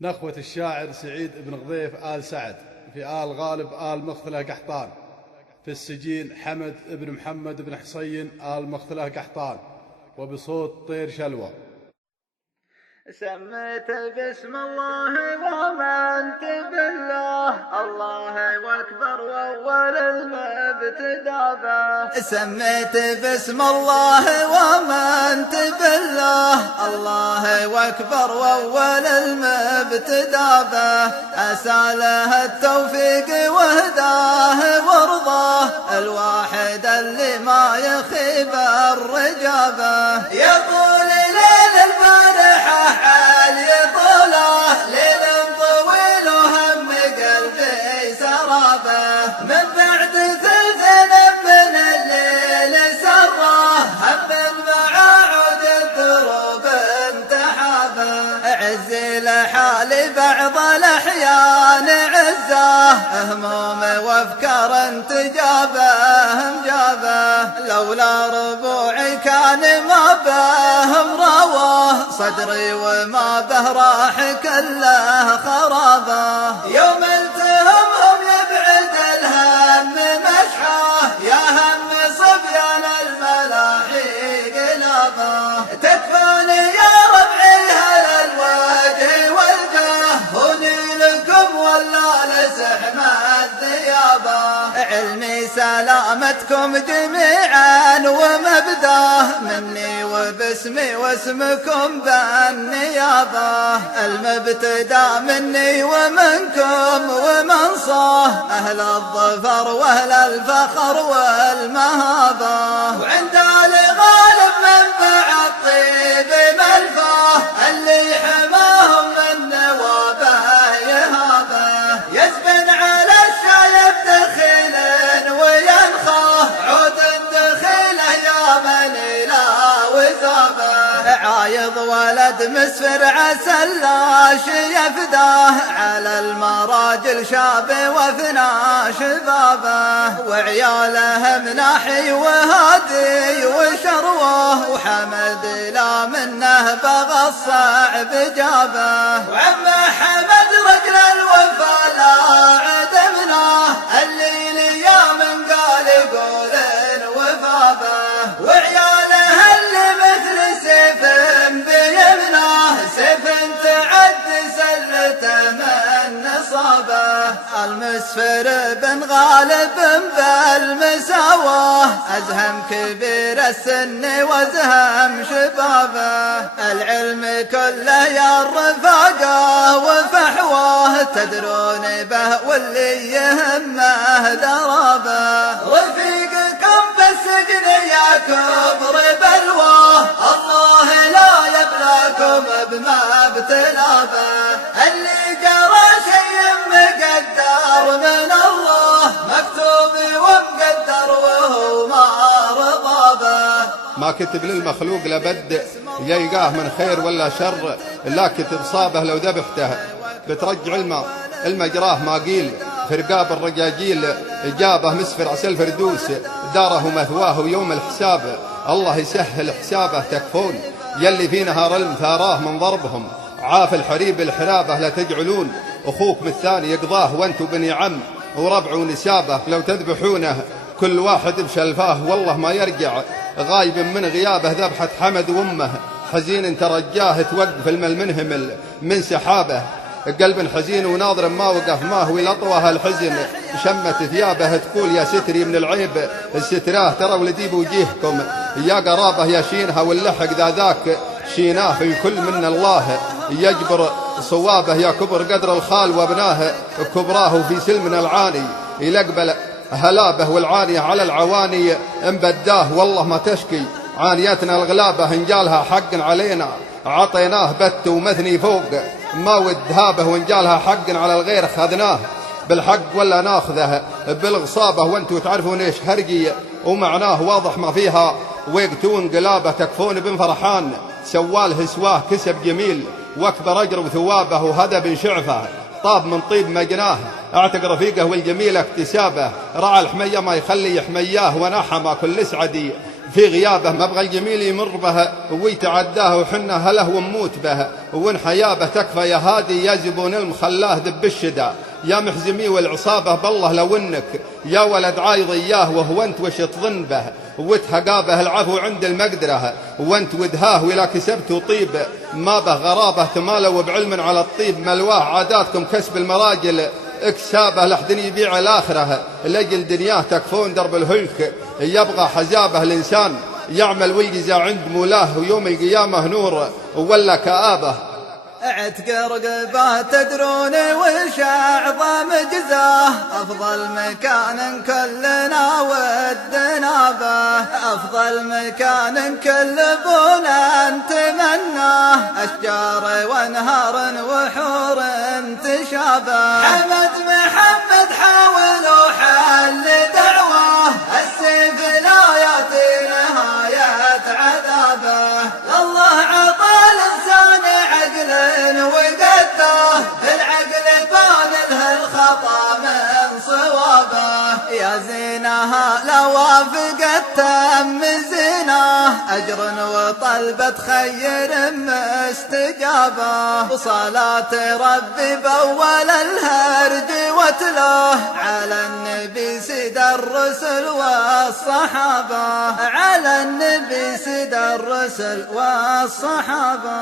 نخوة الشاعر سعيد بن غضيف آل سعد، في آل غالب آل مختلة قحطان، في السجين حمد بن محمد بن حصين آل مختلة قحطان، وبصوت طير شلوى. سميت باسم الله وآمنت بالله، الله أكبر وأول المبتدأ به. سميت باسم الله وآمنت بالله، الله أكبر وأول المبتدأ به. أسأله التوفيق وهداه ورضاه، الواحد اللي ما يخيب الرجابه. يقول ليل البارحة عالي طوله، ليل طويل وهم قلبي سرابه. من بعد ثلث من الليل سره، هم مع عود الدروب انتحابه. عزي لحالي بعض الأحيان عزاه، هموم وافكار تجابه مجابه. لولا ربوعي كان ما بهم رواه، صدري وما به راح كله خرابه. يوم التهمهم يبعد الهم مسحاه، يا هم صبيان الملاحي قلابه. تكفوني يا ربعي هل الوجه والجاه، هوني لكم ولا لزحم الثيابه. علمي سلامتكم جميعا ومبداه، مني وباسمي واسمكم بالنيابه. المبتدى مني ومنكم ومنصاه، أهل الظفر وأهل الفخر والمهابه. وعند الغالب منبع الطيب ملفاه، اللي حماهم من نوابه يهابه. يزبن على الشايب دخيل وينخاه، عود دخيله يا من لا وزابه. عايض ولد مسفر عسى اللاش يفداه، على المراجل شاب وفنا شبابه. وعياله مناحي وهادي وشروه، وحمد لا منه بغى الصعب جابه. وعم حمد رجل الوفا لا عدمناه، الليل يا من قال يقول وفابه. وعياله اللي مثل سيف بيمناه، سيف تعد سلته من نصابه. المسفر بن غالب بالمساواه، أزهم كبير السن وازهم شبابه. العلم كله يا الرفاقه وفحواه، تدرون به واللي يهمه درابه. رفيقكم بالسجن يا كبر بلواه، الله لا يبلاكم بما ابتلابه. اللي جرى شيء مقدر من الله، مكتوب ومقدر وهو ما رضابه. ما كتب للمخلوق لبد يلقاه من خير ولا شر، لا كتب صابه لو ذبحته بترجع المجراه. ما قيل في رقاب الرجاجيل، جابه مسفر عسى الفردوس، داره مثواه يوم الحساب. الله يسهل حسابه. تكفون يلي في نهار المثاراه من ضربهم، عاف الحريب الحرابه. لا تجعلون أخوكم الثاني يقضاه وانتو بني عم وربع ونسابه. لو تذبحونه كل واحد بشلفاه، والله ما يرجع غايب من غيابه. ذبحة حمد وامه حزين ترجاه، توقف المنهمل من سحابه. قلب حزين وناظر ما وقف، ما هو لطوها الحزن شمت ثيابه. تقول يا ستري من العيب الستراه، ترى ولدي بوجيهكم يا قرابه. يا شينها واللحق ذاك شيناه، الكل من الله يجبر صوابه. يا كبر قدر الخال وابناه، كبراه في سلمنا العاني يلقبل هلابه. والعانية على العواني انبداه، والله ما تشكي عانيتنا الغلابه. انجالها حق علينا عطيناه، بت ومثني فوق ما ودهابه. وانجالها حق على الغير خذناه، بالحق ولا ناخذه بالغصابه. وانتوا تعرفون ايش هرجي ومعناه، واضح ما فيها ويقتون قلابه. تكفون بن فرحان سواله سواه، كسب جميل واكبر اجر بثوابه. وهذا بن شعفه طاب من طيب مجناه، اعتق رفيقه والجميل اكتسابه. رعى الحمية ما يخلي يحمياه، ونحى ما كل سعدي في غيابه، مبغى الجميل يمر به ويتعداه وحنا هله ونموت به، وان حيابه تكفى يا هادي يا زبون المخلاه ذب الشدا، يا محزمي والعصابه بالله لو انك يا ولد عايض اياه وهو انت وش تظن به، وتهقابه العفو عند المقدره وانت ودهاه ولا كسبت وطيب، ما به غرابه تمالوا بعلم على الطيب، ملواه عاداتكم كسب المراجل اكسابه لحدن يبيع الاخره، لاجل دنياه تكفون درب الهلك، يبغى حزابه الانسان يعمل ويجزى عند مولاه، ويوم القيامه نور ولا كآبه. عتق رقبه تدرون وش أعظم جزاه، أفضل مكان كلنا ودنا به، أفضل مكان كل بنا نتمناه، أشجار وانهار وحور تشابه، حمد محمد حاولوا حل دعواه، السيف لا يأتي نهاية عذابه، الله عطى الإنسان عقل وقداه، العقل بان له الخطا من صوابه، يا زينها لو وافقت تم زيناه، أجر وطلبة خير مستجابه، وصلاة ربي بأول الهرج وتلاه، على النبي سيد الرسل والصحابة، على النبي سيد الرسل والصحابة.